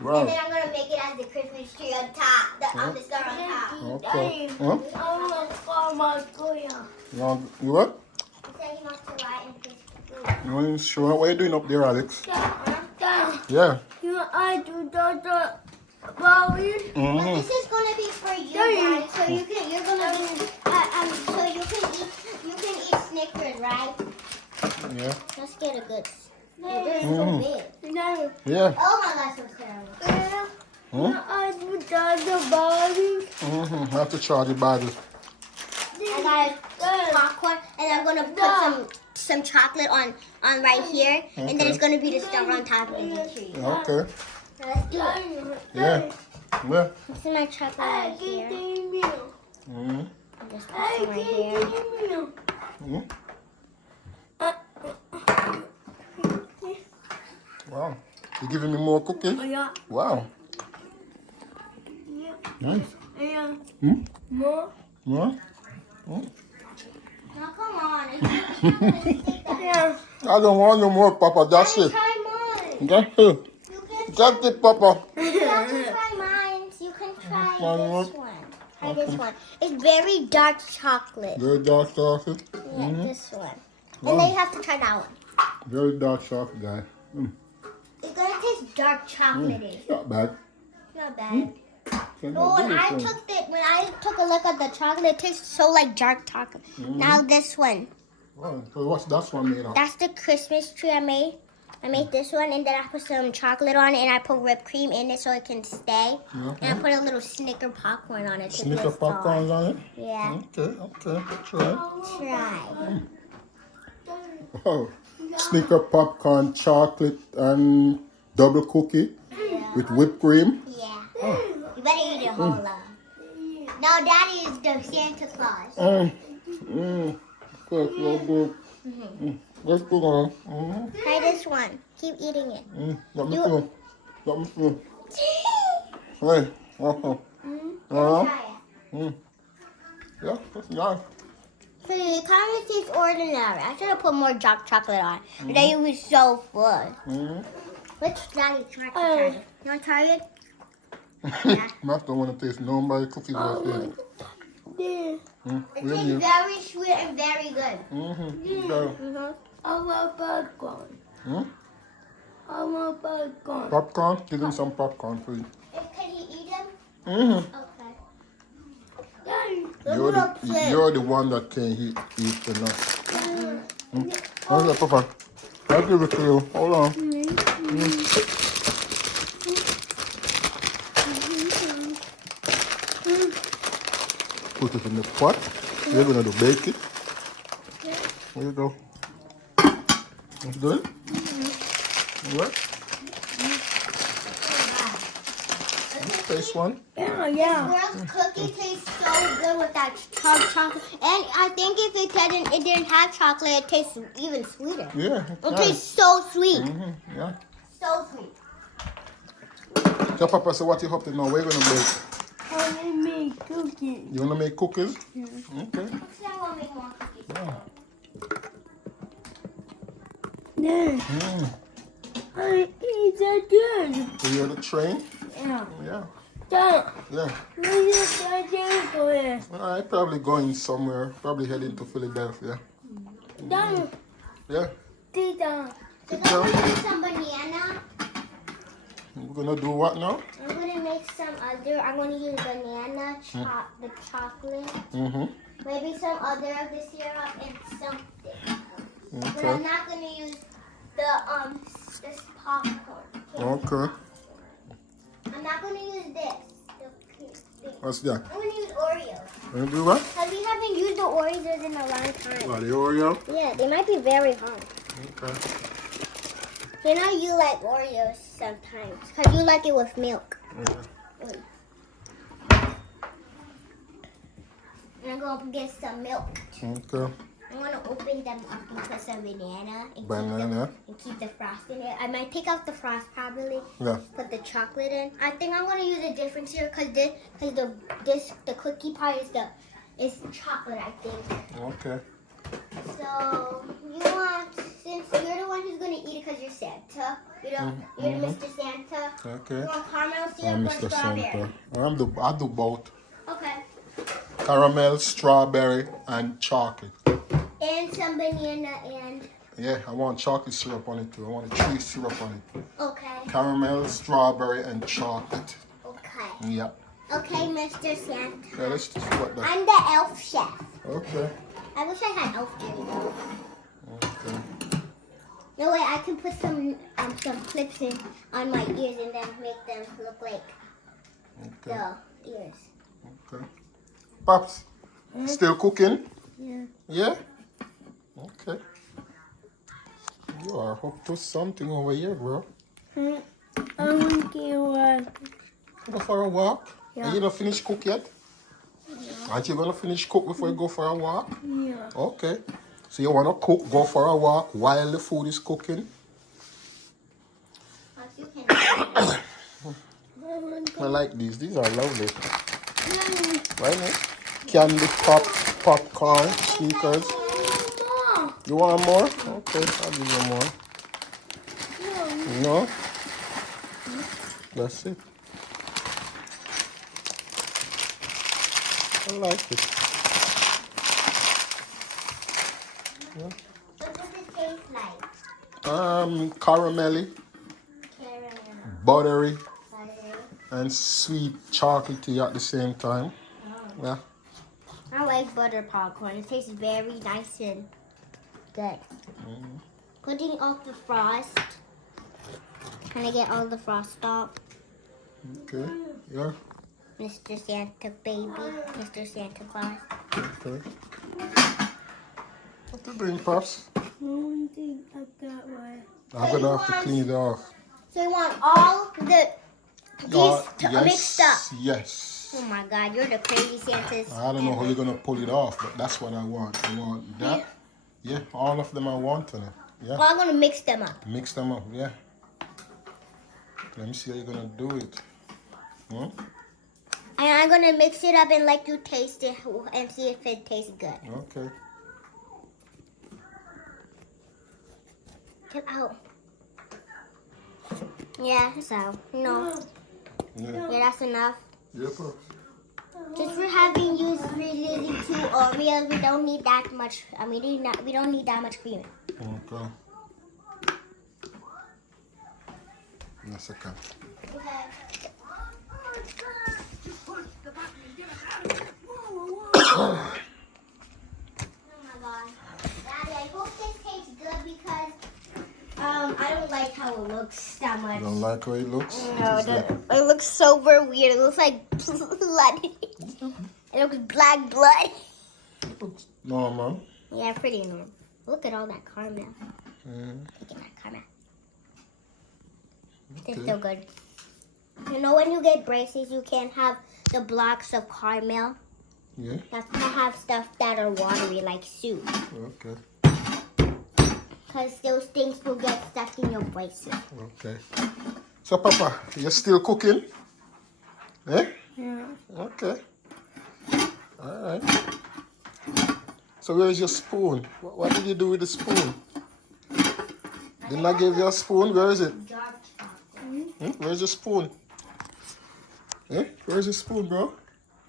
Wow. And then I'm gonna make it as the Christmas tree on top. The star on top. Okay. Huh? You what? He said he wants to ride in Christmas. You ain't sure? What are you doing up there, Alex? Dad, Yeah. I do the Bobby. Mm-hmm. But this is gonna be for you, Daddy. So you're gonna be so you can eat Snickers, right? Yeah. Let's get a good. They're so big. Yeah. Oh my gosh, so terrible. Huh? I do the Bobby. Mm-hmm. I have to charge your battery. I got popcorn, and I'm gonna put some chocolate on right here, and then it's gonna be the star on top of the tree. Okay. So let's do it. Yeah. Yeah. This is my chocolate right here. Mm-hmm. Just put some right here. Mm-hmm. Wow. You giving me more cookies? Yeah. Wow. Nice. Yeah. Hmm? More. More? Hmm? Now come on. Yeah. I don't want no more, Papa. That's it. Try mine. That's it. You can That's it, Papa. You have to try mine. You can try this one. Try this one. It's very dark chocolate. Very dark chocolate. Yeah, this one. And then you have to try that one. Very dark chocolate, guy. Mm. It's gonna taste dark chocolatey. Not bad. Not bad. Can But when do I this one. when I took a look at the chocolate, it tastes so like dark chocolate. Now this one. Oh, so what's that one made of? That's the Christmas tree I made. I made this one, and then I put some chocolate on it, and I put whipped cream in it so it can stay. Yeah. And I put a little Snicker popcorn on it. To Snicker twist on. popcorns on it? Yeah. Okay. Try. Try. Oh, Snicker popcorn, chocolate, and double cookie with whipped cream. Yeah. You better eat it whole up. No, Daddy is the Santa Claus. Good, so good. Let's go on. Try this one. Keep eating it. Let me You- feel. Let me feel. Hey. Try it. Yeah, that's nice. So it kind of tastes ordinary. I should have put more dark chocolate on. But then it was so full. Let's Daddy try it. You want to try it? Matt don't want to taste nobody cookies like that. It Really? tastes very sweet and very good. Yeah. I want popcorn. I want popcorn. Popcorn? Give him some popcorn, please. Can he eat them? Mm-hmm. Okay. You're the one that can eat the nuts. Okay, Papa. I'll give it to you. Hold on. Put it in the pot. We're going to bake it. There you go. That's good? All right. Taste one. Yeah. This cookie tastes so good with that dark chocolate. And I think if it didn't have chocolate, it tastes even sweeter. Yeah. It tastes so sweet. Yeah. So sweet. So, Papa, so what you up to now? We're going to bake. I want to make cookies. You want to make cookies? Yeah. Okay. Actually, I want to make more cookies. Yeah. I eat again. So you're the train? Yeah. Yeah. Dad, Yeah. where is Dad going? Well, I'm probably going somewhere. Probably heading to Philadelphia. Dad, Yeah. Tita. Sit I'm down. gonna make some banana. We're gonna do what now? I'm gonna make some other. I'm gonna use banana, the chocolate, maybe some other of the syrup and something. But I'm Okay. not gonna use the this popcorn. Okay. I'm not gonna use this. What's that? I'm gonna use Oreos. Gonna do what? Cause we haven't used the Oreos in a long time. What, the Oreo? Yeah, they might be very hard. Okay. You know you like Oreos sometimes, cause you like it with milk. Yeah. I'm gonna get some milk. Okay. I'm gonna open them up and put some banana and Banana. keep the frost in it. I might take out the frost probably. Yeah. Put the chocolate in. I think I'm gonna use a different syrup because the cookie part is chocolate, I think. Okay. So You want, since you're the one who's gonna eat it because you're Santa. You're Mr. Santa. Okay. You want caramel I'm syrup or Mr. strawberry? Santa. I do both. Okay. Caramel, strawberry, and chocolate. And some banana and... Yeah, I want chocolate syrup on it too. I want a tree syrup on it. Okay. Caramel, strawberry, and chocolate. Okay. Yeah. Okay, Mr. Santa. Yeah, let's just put that. I'm the elf chef. Okay. I wish I had elf ears though. Okay. No way, I can put some clips in on my ears and then make them look like Okay. the ears. Okay. Pops, still cooking? Yeah. Yeah? Okay. You are up to something over here, bro. I want to walk. Go for a walk? Yeah. Are you not finished cook yet? Yeah. Aren't you gonna finish cook before you go for a walk? Yeah. Okay. So you wanna cook, go for a walk while the food is cooking? I like these. These are lovely. Right now? Candy, popcorn, sneakers. You want more? Okay, I'll give you more. No? That's it. I like it. Yeah. What does it taste like? Caramelly, Caramel. buttery, Butter. and sweet chocolatey at the same time. Oh. Yeah. I like butter popcorn. It tastes very nice and good. Putting off the frost. Trying to get all the frost off. Okay. Yeah. Mr. Santa baby. Mr. Santa Claus. Okay. What you doing, Pops? I don't think I've got one. I'm gonna have to clean it off. So you want all these mixed up? Yes. Oh my God, you're the crazy Santas. I don't know how you're gonna pull it off, but that's what I want. I want that. Yeah, all of them I want on it. Yeah. Well, I'm gonna mix them up. Mix them up, yeah. Let me see how you're gonna do it. Hmm? And I'm gonna mix it up and let you taste it and see if it tastes good. Okay. Get out. Yeah, that's out. No. Yeah. Yeah, that's enough. Yeah, Pops. Just for having used really 2 Oreos, we don't need that much. We don't need that much cream. Okay. That's okay. Okay. Oh my God, Daddy, I hope this tastes good because I don't like how it looks that much. You don't like how it looks? No, it looks super weird. It looks like blood. It looks black blood. It looks normal. Yeah, pretty normal. Look at all that caramel. Mm. Look at that caramel. Okay. It's so good. You know when you get braces, you can't have the blocks of caramel. Yeah. You have to have stuff that are watery, like soup. Okay. Because those things will get stuck in your braces. Okay. So, Papa, you're still cooking? Eh? Yeah. Okay. All right. So where's your spoon? What did you do with the spoon? Didn't I give you a spoon? Where is it? Where's the spoon? Eh? Where's the spoon, bro?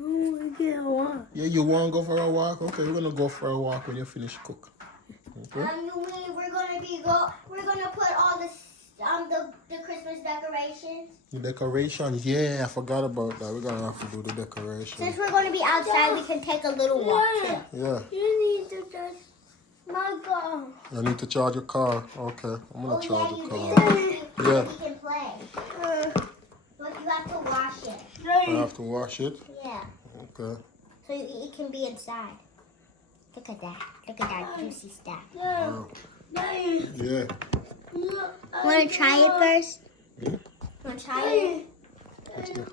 Oh, I get one. Yeah, you want to go for a walk? Okay, we're gonna go for a walk when you finish cook. Okay. We're gonna put all the Christmas decorations. The decorations, yeah, I forgot about that. We're gonna have to do the decorations. Since we're gonna be outside, we can take a little walk too. Yeah. You need to charge my car. I need to charge your car. Okay, I'm gonna charge your car. Do. Yeah. We can play. But you have to wash it. I have to wash it. Yeah. Okay. So it can be inside. Look at that. Look at that juicy stuff. Wow. Yeah. Want to try it first? Yeah. Want to try it? Let's go. I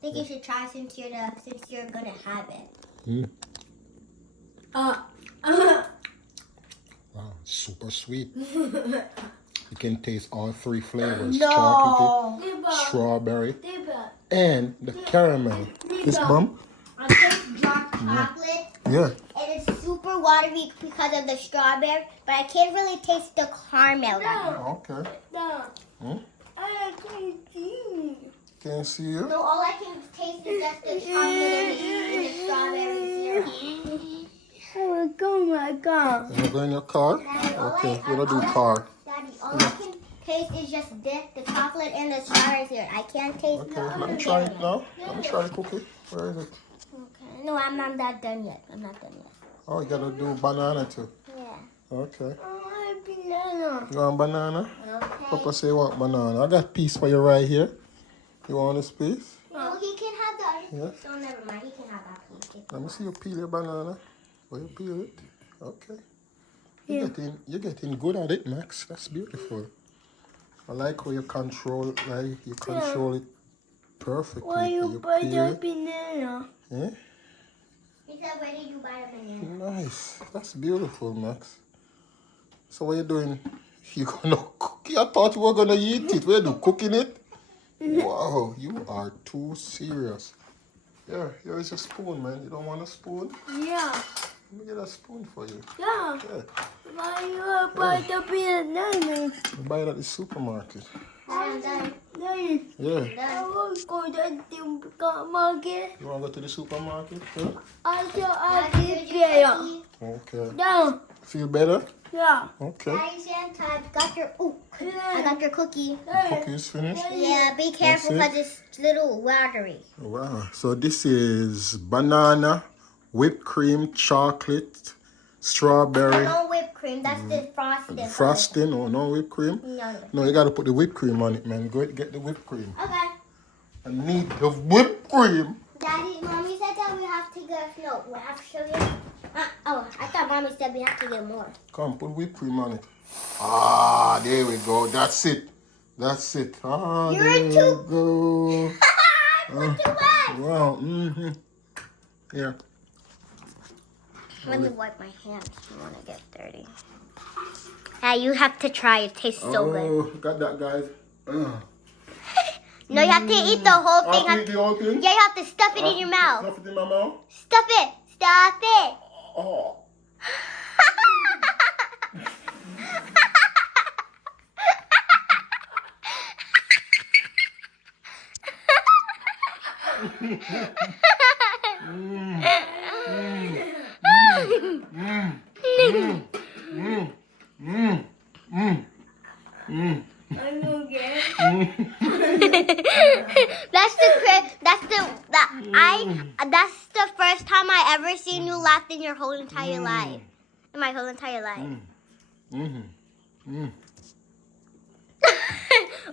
think you should try since you're gonna have it. Mm. Wow, super sweet. You can taste all 3 flavors: chocolate, strawberry, and the caramel. This bum? I taste dark chocolate. Yeah. And it's super watery because of the strawberry, but I can't really taste the caramel. Okay. No. Hmm? I can't see. Can't see you? No, all I can taste is just the chocolate and the strawberry syrup. Oh my God. You wanna go in your car? Daddy, Okay, we're gonna do car. Daddy, all I can taste is just this, the chocolate and the strawberry syrup. I can't taste Okay, let me try it now. Let me try the cookie. Where is it? Okay. No, I'm not done yet. I'm not done yet. Oh, you gotta do banana too. Yeah. Okay. I want banana. You want banana? Okay. Papa say you want banana. I got piece for you right here. You want this piece? No, he can have that. Yeah. So never mind. He can have that piece. Let me see you peel your banana. Will you peel it? Okay. You're getting good at it, Max. That's beautiful. I like how you control it perfectly. Why you buy peel the it. banana? Yeah? He said, where did you buy the banana? Nice. That's beautiful, Max. So what you doing? You gonna cook it? I thought you were gonna eat it. Where you cooking it? Wow, you are too serious. Yeah, here's your spoon, man. You don't want a spoon? Yeah. Let me get a spoon for you. Yeah. Yeah. Why you buy the banana? You buy it at the supermarket. I'm done. Yeah. I want to go to the supermarket. You want to go to the supermarket? Yeah? I did better. Okay. No. Feel better? Yeah. Okay. Daddy Santa, I got your cookie. Cookies finished? Yeah, be careful That's because it's little watery. Wow. So this is banana, whipped cream, chocolate, strawberry. No whipped cream, that's the frosting. Frosting or no whipped cream? No. No, you gotta put the whipped cream on it, man. Go get the whipped cream. Okay. I need the whipped cream. Daddy, Mommy said that we have to get, no, we have to show you. I thought Mommy said we have to get more. Come, put whipped cream on it. Ah, there we go. That's it. That's it. Ah, You're there we too- go. Put the wet. Wow. Mm-hmm. Yeah. Let me wipe my hands. I want to get dirty. Yeah, you have to try. It tastes so good. Oh, got that, guys. No, you have to eat the whole I thing. have to eat the whole thing? Yeah, you have to stuff it in your mouth. Stuff it in my mouth? Stuff it. Stuff it. Oh. That's the first time I ever seen you laugh in your whole entire life. In my whole entire life.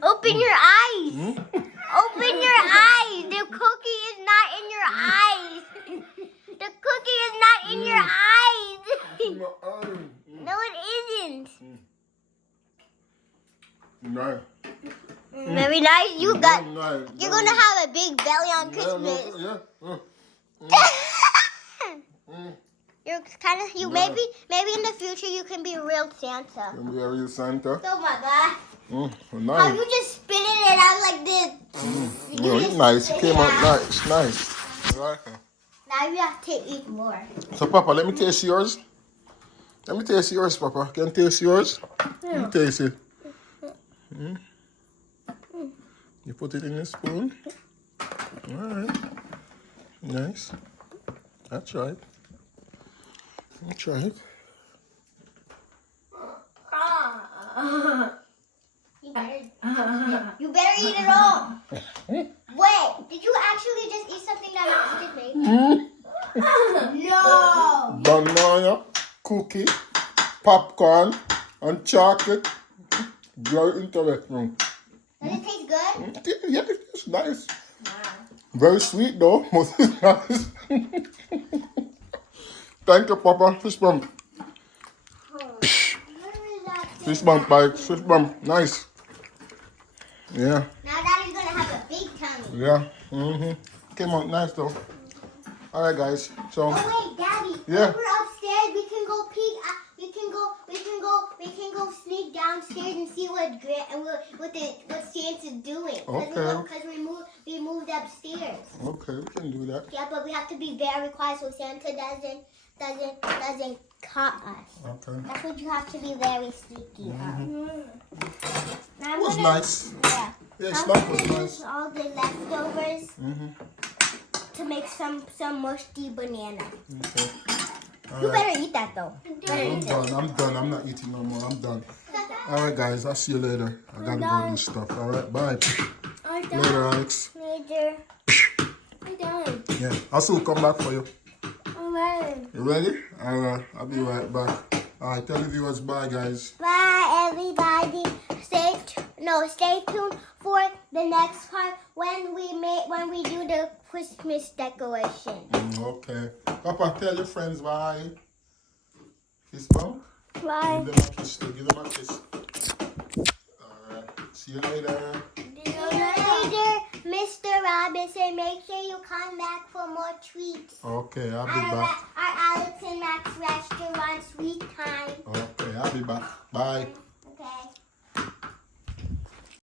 Open your eyes. Open your eyes. The cookie is not in your eyes. The cookie is not in your eyes. No, it isn't. Nice. Very nice. You're Nice. gonna have a big belly on Christmas. You're kind of maybe in the future you can be a real Santa. Can be a real Santa. Oh my God! How Nice. you just spinning it out like this? No, it's nice. It came out nice. Nice. Right. Now you have to eat more. So, Papa, let me taste yours. Let me taste yours, Papa. Can you taste yours? Let me taste it. You put it in a spoon. All right. Nice. That's right. Let me try it. You better eat it all. Wait, did you actually just eat something that Max just made? No. Banana, cookie, popcorn, and chocolate. Very interesting. Does it taste good? Yeah, it's nice. Wow. Very sweet though. Most is nice. Thank you, Papa. Fist bump. Fist bump, bite. Fist bump. Nice. Yeah. Now Daddy's gonna have a big tummy. Yeah. Came out nice though. All right, guys. So. Oh wait, Daddy. Yeah. When we're upstairs, we can go peek. We can go sneak downstairs and see what Santa's doing. Okay. Because we moved upstairs. Okay, we can do that. Yeah, but we have to be very quiet so Santa doesn't caught us. Okay. That's what you have to be very sneaky of. Now It was nice. Yeah. Yeah, I'm snack was gonna nice. use all the leftovers to make some musty banana. Okay. All You right. better eat that though. I'm done. I'm done. I'm not eating no more. I'm done. Alright guys, I'll see you later. I gotta go do stuff. Alright, bye. Later, Alex. Later. I'm done. Yeah, I'll soon come back for you. Alright. You ready? Alright, I'll be right back. Alright, tell the viewers bye guys. Bye everybody. Stay tuned for the next part when we do the Christmas decoration. Okay. Papa, tell your friends bye. Kiss bump. Bye. Give them a kiss too. Give them a kiss. Alright. See you later. See you later, Mr. Robinson. Make sure you come back for more treats. Okay, I'll be back. Our Alex and Max restaurant sweet time. Okay, I'll be back. Bye.